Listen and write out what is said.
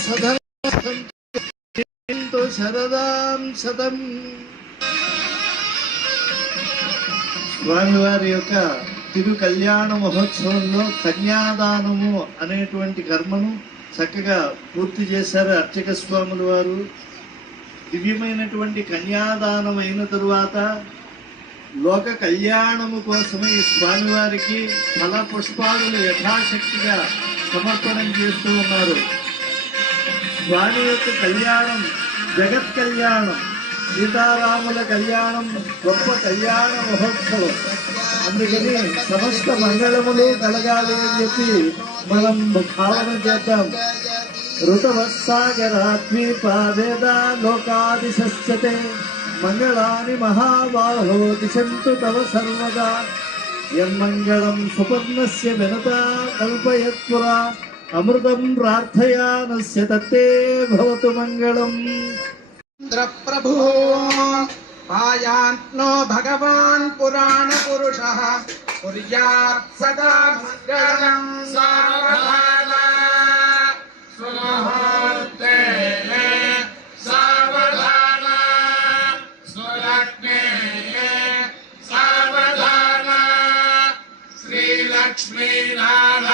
సధనంతు శరదాం సదం స్వామివారి యొక్క తిరు కళ్యాణ మహోత్సవంలో కన్యాదానము అనేటువంటి కర్మను చక్కగా పూర్తి చేశారు అర్చక స్వాములు వారు. దివ్యమైనటువంటి కన్యాదానం అయిన తరువాత లోక కళ్యాణము కోసమే ఈ స్వామివారికి ఫల పుష్పాదులు యథాశక్తిగా సమర్పణం చేస్తూ ఉన్నారు. వాణి యొక్క కళ్యాణం జగత్ కళ్యాణం సీతారాముల కళ్యాణం గొప్ప కళ్యాణ మహోత్సవం. అందుకని సమస్త మంగళములు కలగాలి అని చెప్పి మనం భావన చేద్దాం. ఋతవత్సాగరాద్వీపావేదా లోకాదిశస్యతే మంగళాని మహాబాహో దిశంతు తవ సర్వదా. యన్మంగళం సుపర్ణస్య వినత కల్పయత్పురా. అమృతం ప్రార్థయానస్య తత్తే భవతు మంగళం. ఇంద్రప్రభో పాయాంత్నో భగవాన్ పురాణ పురుష. కుర్యాత్ సదా మంగళం. సావధాన लक्ष्मीनारायण्या